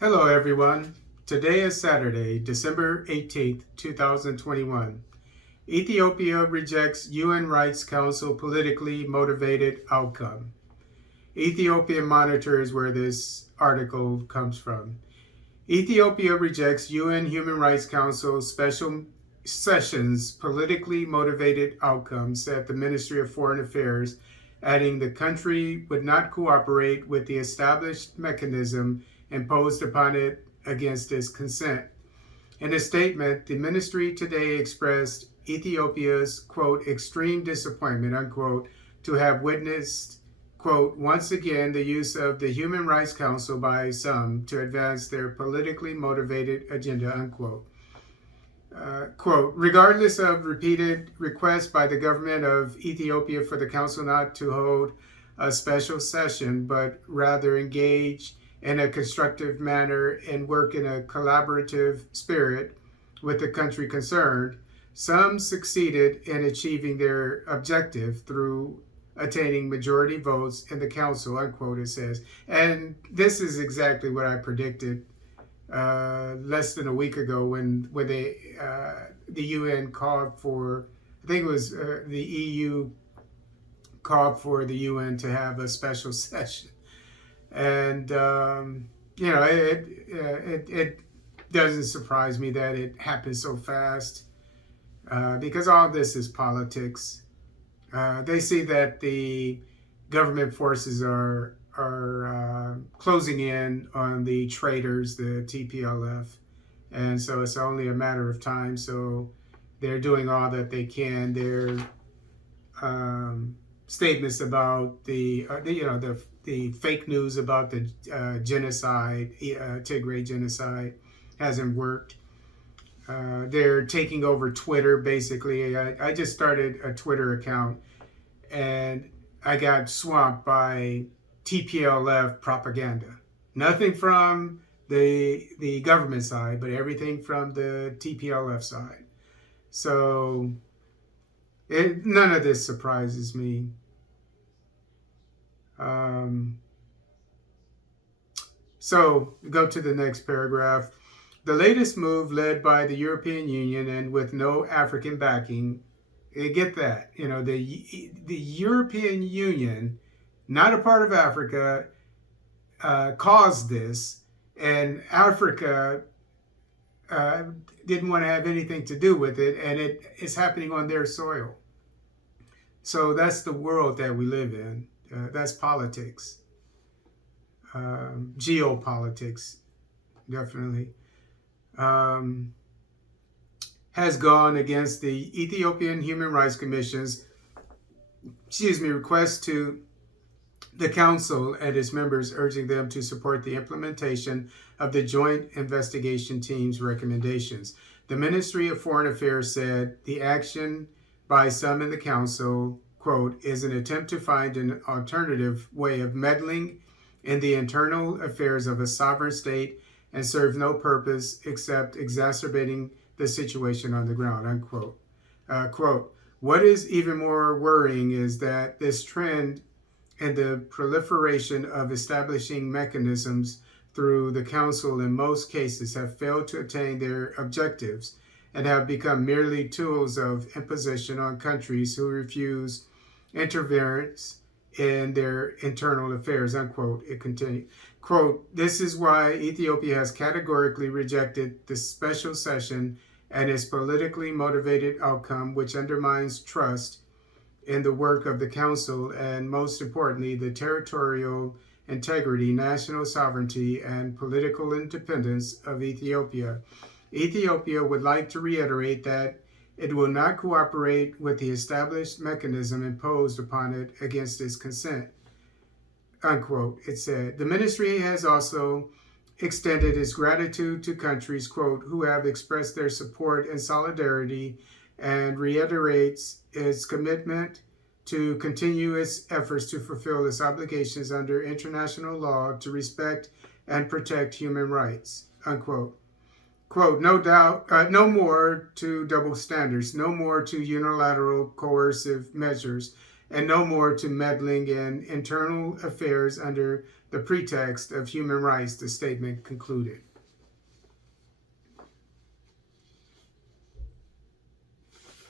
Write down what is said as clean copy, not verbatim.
Hello, everyone. Today is Saturday, December 18th, 2021. Ethiopia rejects UN Rights Council politically motivated outcome. Ethiopian Monitor is where this article comes from. Ethiopia rejects UN Human Rights Council special sessions politically motivated outcome, said the Ministry of Foreign Affairs, adding the country would not cooperate with the established mechanism imposed upon it against its consent. In a statement, the ministry today expressed Ethiopia's, quote, extreme disappointment, unquote, to have witnessed, quote, once again the use of the Human Rights Council by some to advance their politically motivated agenda, unquote. Quote, regardless of repeated requests by the government of Ethiopia for the council not to hold a special session, but rather engage in a constructive manner and work in a collaborative spirit with the country concerned, some succeeded in achieving their objective through attaining majority votes in the council, unquote, it says. And this is exactly what I predicted less than a week ago when the UN called for, I think it was the EU called for the UN to have a special session. And, it doesn't surprise me that it happened so fast because all this is politics. They see that the government forces are closing in on the traitors, the TPLF, and so it's only a matter of time. So they're doing all that they can. Their statements about the fake news about the genocide, Tigray genocide, hasn't worked. They're taking over Twitter, basically. I just started a Twitter account, and I got swamped by TPLF propaganda. Nothing from the government side, but everything from the TPLF side. So none of this surprises me. So go to the next paragraph. The latest move led by the European Union and with no African backing, get that, the European Union, not a part of Africa, caused this, and Africa didn't want to have anything to do with it, and it is happening on their soil. So that's the world that we live in. That's politics. Geopolitics, definitely. Has gone against the Ethiopian Human Rights Commission's, request to the council and its members, urging them to support the implementation of the Joint Investigation Team's recommendations. The Ministry of Foreign Affairs said the action by some in the council, quote, is an attempt to find an alternative way of meddling in the internal affairs of a sovereign state and serve no purpose except exacerbating the situation on the ground, unquote. Quote, what is even more worrying is that this trend and the proliferation of establishing mechanisms through the council in most cases have failed to attain their objectives and have become merely tools of imposition on countries who refuse interference in their internal affairs, unquote. It continued. Quote, this is why Ethiopia has categorically rejected the special session and its politically motivated outcome, which undermines trust in the work of the council and, most importantly, the territorial integrity, national sovereignty, and political independence of Ethiopia. Ethiopia would like to reiterate that it will not cooperate with the established mechanism imposed upon it against its consent, unquote, it said. The ministry has also extended its gratitude to countries, quote, who have expressed their support and solidarity, and reiterates its commitment to continue its efforts to fulfill its obligations under international law to respect and protect human rights, unquote. Quote, no doubt, no more to double standards, no more to unilateral coercive measures, and no more to meddling in internal affairs under the pretext of human rights, the statement concluded.